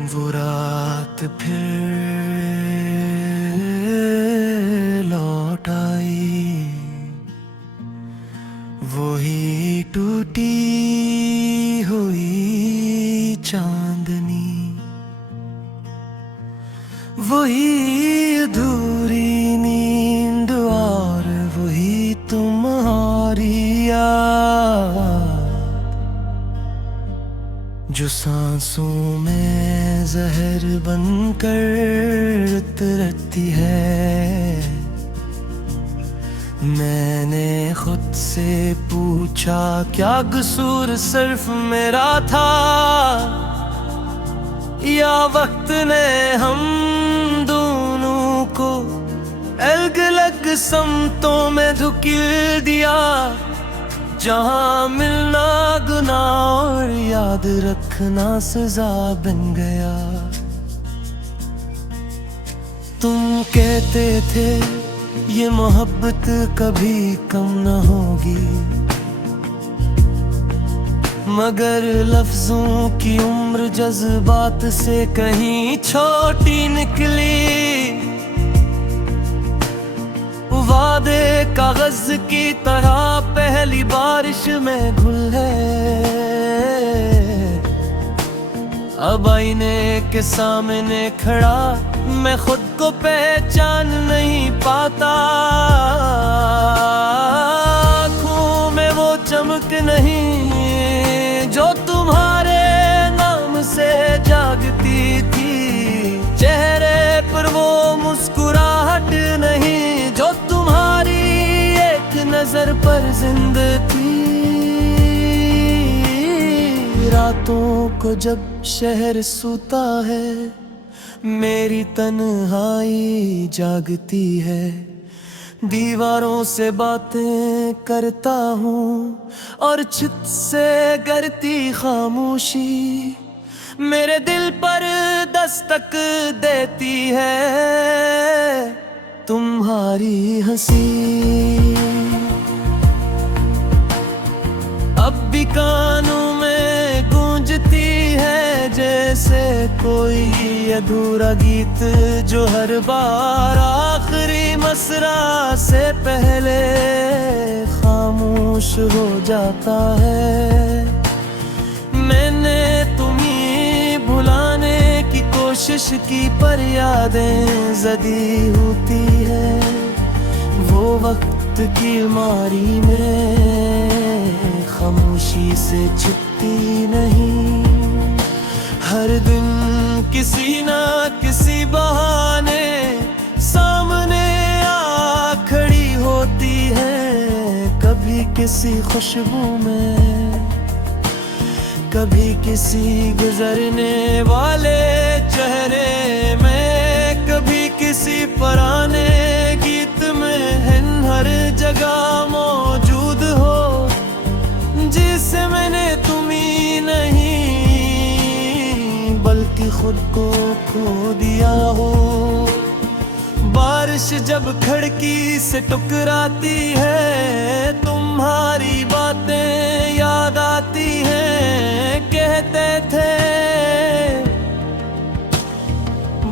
वो रात फिर लौट आई, वही टूटी हुई चांदनी, वही अधूरी नींद और वही तुम्हारी याद जो सांसों में जहर बनकर उतरती है। मैंने खुद से पूछा क्या कसूर सिर्फ मेरा था, या वक्त ने हम दोनों को अलग अलग समतों में धुकेल दिया, जहां मिलना गुनाह और याद रखना सजा बन गया। तुम कहते थे ये मोहब्बत कभी कम न होगी, मगर लफ्जों की उम्र जज्बात से कहीं छोटी निकली। वादे कागज की तरह पहली बारिश में घुल है, अब आईने के सामने खड़ा मैं खुद को पहचान नहीं पाता। आँखों में वो चमक नहीं जो तुम्हारे नाम से जागती थी, चेहरे पर वो मुस्कुराहट नहीं जो तुम्हारी एक नजर पर जिंदा थी। रातों को जब शहर सूता है, मेरी तन्हाई जागती है, दीवारों से बातें करता हूँ और छत से करती खामोशी मेरे दिल पर दस्तक देती है। तुम्हारी हंसी अब भी कानों में गूंजती है, जैसे कोई अधूरा गीत जो हर बार आखिरी मसरा से पहले खामोश हो जाता है। मैंने तुम्हें भुलाने की कोशिश की पर यादें ज़दी होती है, वो वक्त की अलमारी में खामोशी से छुपती नहीं। हर दिन किसी ना किसी बहाने सामने आ खड़ी होती है, कभी किसी खुशबू में, कभी किसी गुजरने वाले चेहरे में, कभी किसी पुराने गीत में। हर जगह मौजूद हो जिसे मैंने तुम्ही नहीं बल्कि खुद को खो दिया हो। बारिश जब खिड़की से टकराती है, तुम्हारी बातें याद आती हैं। कहते थे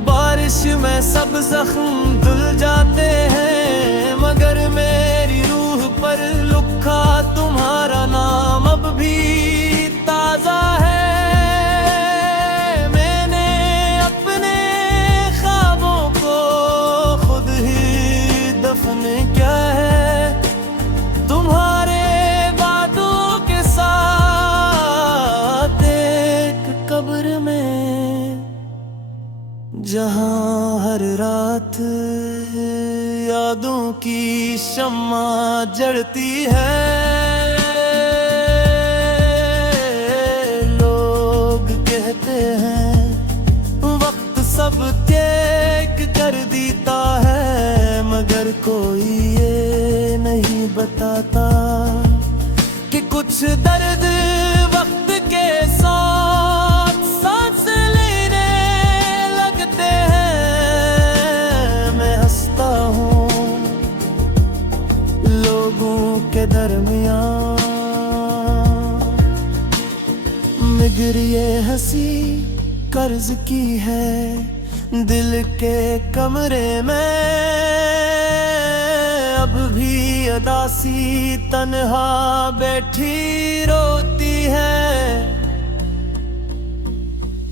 बारिश में सब जख्म धुल जाते हैं, मगर मेरी रूह पर लिखा तुम्हारा नाम अब भी ताजा है। मैंने अपने ख्वाबों को खुद ही दफन किया है, तुम्हारे वादों के साथ एक कब्र में, जहां हर रात यादों की शम्मा जड़ती है। लोग कहते हैं वक्त सब त्याग कर देता है, मगर कोई ये नहीं बताता कि कुछ दर्द वक्त के साथ सांस लेने लगते हैं। मैं हंसता हूँ लोगों के दरमियान, मगर ये हंसी कर्ज की है दिल के कमरे में, अब भी अदासी तन्हा बैठी रोती है।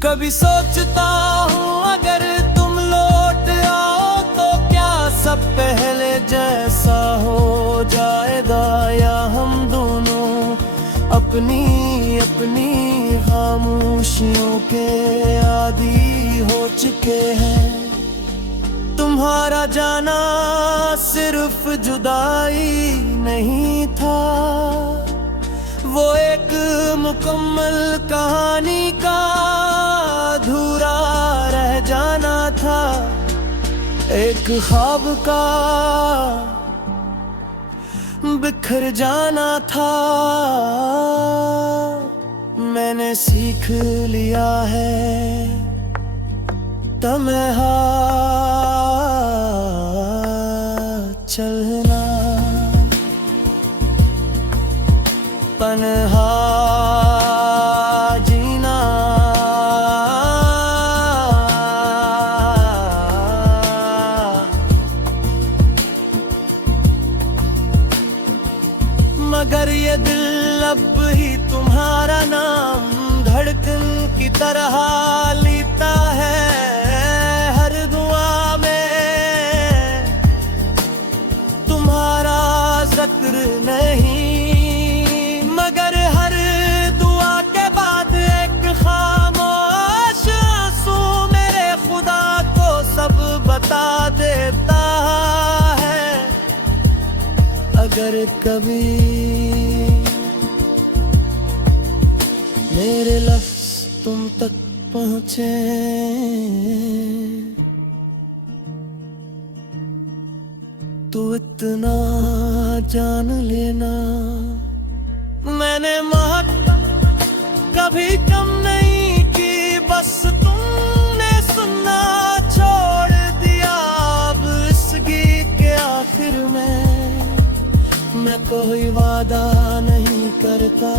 कभी सोचता हूँ अगर तुम लौट आओ तो क्या सब पहले जैसा हो जाएगा, या हम दोनों अपनी अपनी खामोशियों के आदी हो चुके हैं। तुम्हारा जाना सिर्फ जुदाई नहीं था, वो एक मुकम्मल कहानी का अधूरा रह जाना था, एक ख्वाब का बिखर जाना था। मैंने सीख लिया है तन्हा चलना, तन्हा जीना, मगर ये दिल अब ही तुम्हारा नाम धड़कन की तरह लेता है हर दुआ में। तुम्हारा जिक्र नहीं, मगर हर दुआ के बाद एक खामोश आंसू मेरे खुदा को सब बता देता है। अगर कभी मेरे लफ्ज़ तुम तक पहुँचे तो इतना जान लेना, मैंने महक कभी कम नहीं की, बस तुमने सुनना छोड़ दिया। अब इस गीत के आखिर में मैं कोई वादा नहीं करता,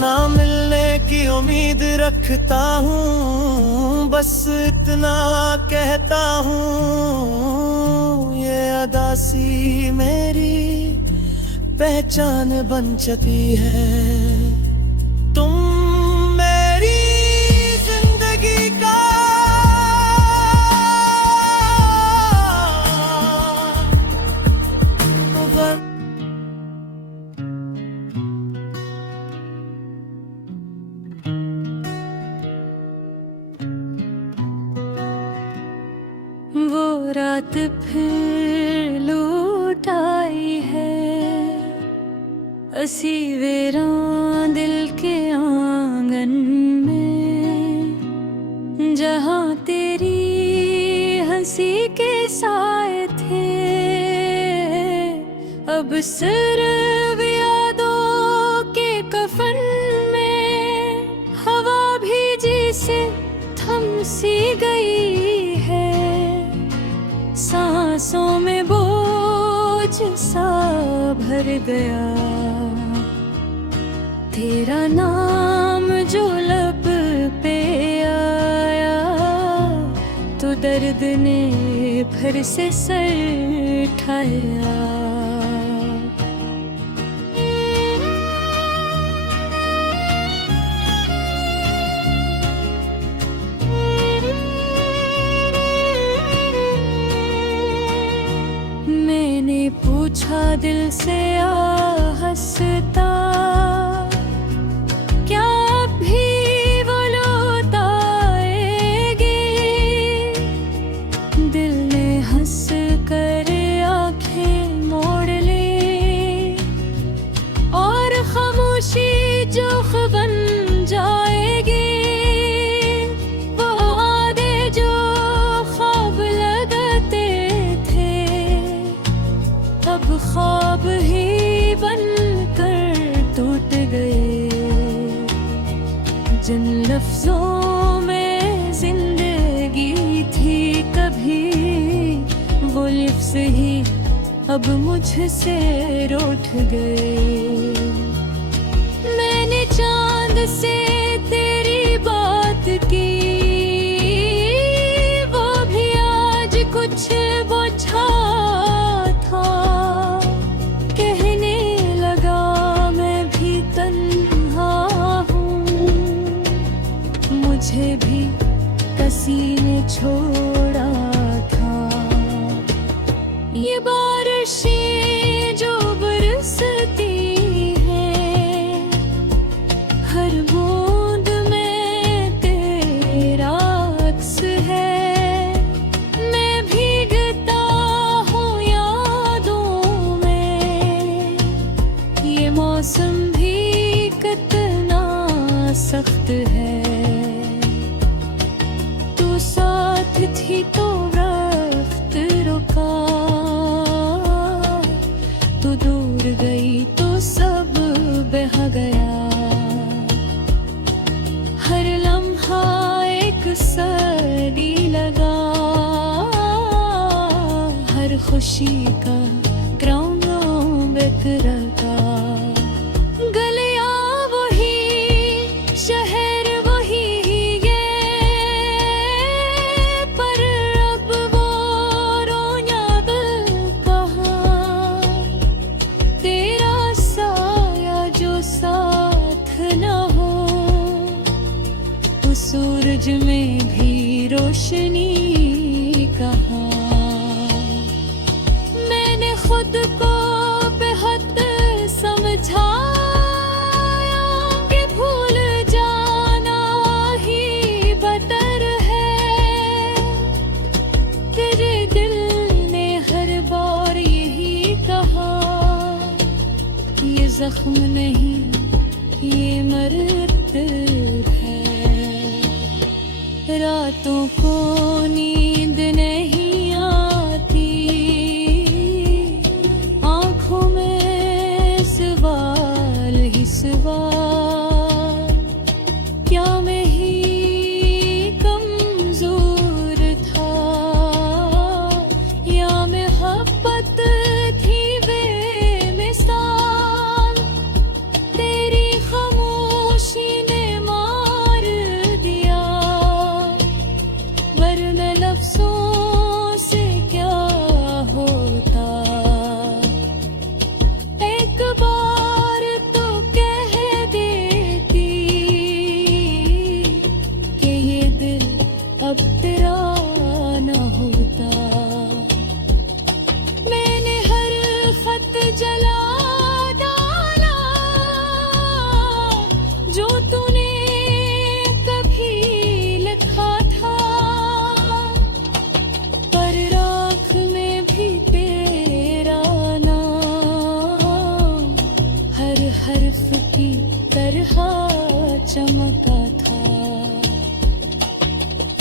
ना मिलने की उम्मीद रखता हूँ, बस इतना कहता हूँ ये अदासी मेरी पहचान बन चुकी है। तुम मेरी जिंदगी का वो रात फिर लौट आई है, असी वेरां दिल के आंगन में, जहाँ तेरी हंसी के साए थे अब सिर्फ यादों के कफन में। हवा भीजी से थम सी गई है, सांसों में बोझ सा भर गया। तेरा नाम जो लब पे आया तो दर्द ने फिर से सर ठाया। पूछा दिल से हंसता, क्या भी वो लौट आएगी? दिल ने हंस कर आंखें मोड़ ली, और खामोशी जो बन जाएगी। वो आदे जो ख्वाब लगाते थे अब ख्वाब ही बनकर टूट गए। जिन लफ्जों में जिंदगी थी कभी, वो लफ्ज ही अब मुझसे रूठ गए। मैंने चांद से तेरी बात मौसम भी कितना सख्त है, तू साथ थी तो वक्त रुका, तू दूर गई तो सब बह गया। हर लम्हा एक सदी लगा, हर खुशी का ग्राउंड बिखरगा। गलियां वही, शहर वही ये, पर अब वो रोया दिल कहाँ। तेरा साया जो साथ न हो, उस सूरज में भी रोशनी कहाँ। मैंने खुद को बेहद समझाया कि भूल जाना ही बेहतर है। तेरे दिल ने हर बार यही कहा, ये जख्म नहीं ये मर्द है। रातों को नींद नहीं आती, आँखों में सवाल ही सवाल। क्या मैं ही कमजोर था, या मोहब्बत थी बेमिसाल। तेरी खामोशी ने मार दिया, वरना लफ्ज़ों से क्या होता। एक बार तो कह देती कि ये दिल अब तेरा न होता। मैंने हर खत जला डाला जो तूने कभी लिखा था, पर राख में भी तेरा नाम हर हर्फ की तरह चमका था।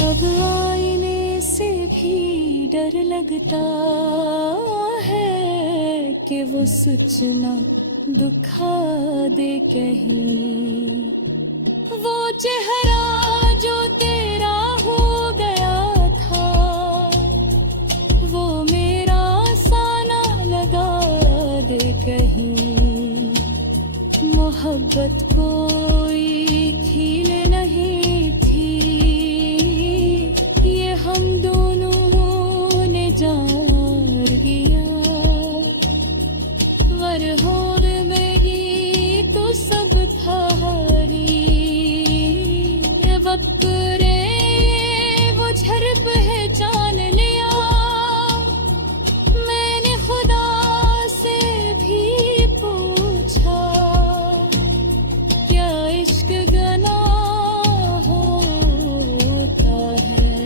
अब आईने से भी डर लगता है कि वो सच ना दुखा दे कहीं। वो चेहरा जो तेरा हो गया था, वो मेरा साना लगा दे कहीं। मोहब्बत कोई खेल नहीं थी, ये हम दोनों ने जान लिया। वरहोर में ही तो सब था हारी, ये वक्त रे वो झर पहचान लिया। मैंने खुदा से भी पूछा, क्या इश्क गुनाह होता है।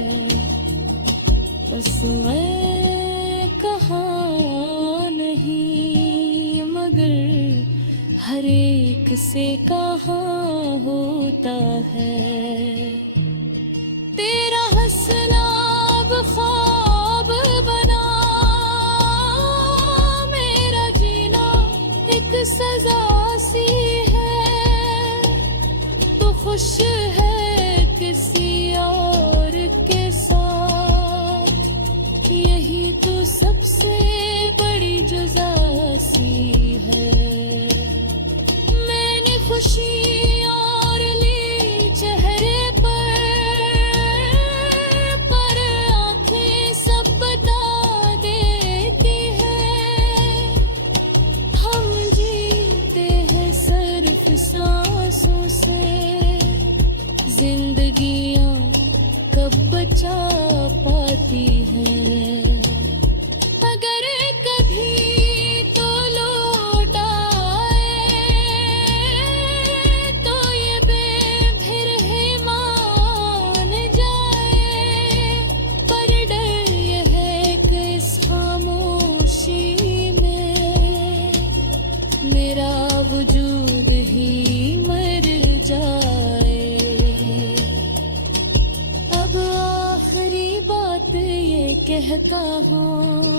बस मैं कहा नहीं, मगर हर एक से कहाँ होता है। तेरा हंसना अब ख्वाब बना, मेरा जीना एक सजा सी है। तो खुश है किसी और के साथ, यही तो सबसे बड़ी जुज़ा सी है। मैंने खुशी और ली चेहरे पर आंखें सब बता देती है। हम जीते हैं सिर्फ सांसों से, जिंदगियां कब बचा पाती हैं। अगर कहता हूँ